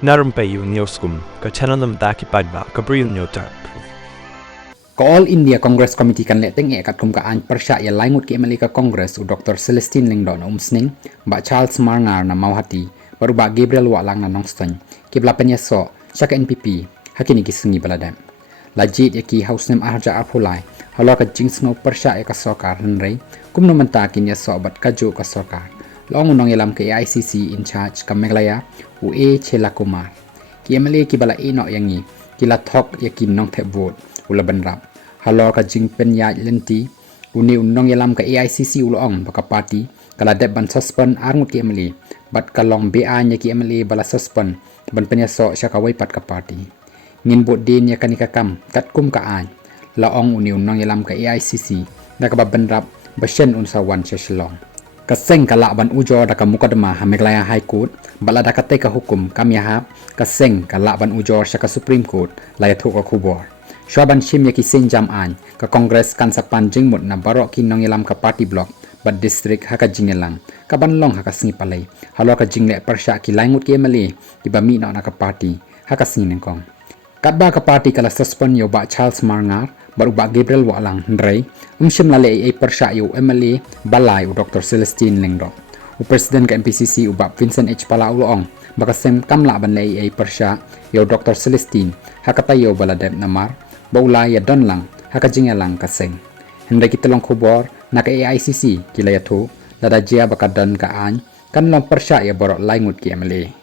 Na Rympei U ka channel nabynta ki Paidbah ka Bri U Hynñiewtrep. Ka All India Congress Committee kan leteng kat kum ka an persya ya Ngut ki Amerika Congress u Dr. Celestine Lingdo na umsning ba Charles Marngar na mauhati baru ba Gabriel Walang na nongstony ki blapen yaso syak NPP hakini ki sungi baladam lajit ya ki house nem arja apulai halo ka jingsno persya ya ka sokar henrei kum no menta kin yaso bat kaju ka sokar long unong yalam ke Aicc in charge ka Meghalaya u Chela Kumar ki MLA ki bala ino yangi ki la thok ya ki nong the vote ula benrap halo ka jing pen ya lenti uni unong yalam ka Aicc ulong baka party kala deb ban suspend arngut ki MLA bat kalong BA nya ki MLA bala suspend ban penyaso sya ka waipat ka party ngin bot din ya kanika kam kat kum ka an laong uni unong yalam ka Aicc na ka benrap basyen unsawan sya shlong kaseng kala ban Ujor da ka mukadama ha Meghalaya High Court bala da ka te ka hukum kam yahap kaseng kala ban Ujor sya ka Supreme Court la ya thu ka khubor Syaban shim ya ki senjam an ka Kongres kan sapan jingmut na baroh ki nong yalam ka party block bat district ha ka jingelang ka banlong ha ka singi palai halo ka jingle persya ki Ngut ki MLA ki bami na ka party ha ka singi nengkong katba ka party kala suspend yo ba Charles Marngar baru ba Gabriel Walang ndrei umshim lale ai persya yo MLA balai u Dr. Celestine Lingdo u president ka MPCC u ba Vincent H Pala ulong baka sem kamla ban le ai persya yo Dr. Celestine ha ka tayo baladem Namar baulai ya don lang haka jingelang kaseng hendai kita long khubor na ka Aicc kilaya thu lada jia baka don ka an kan long persya ya baroh Ngut ki MLA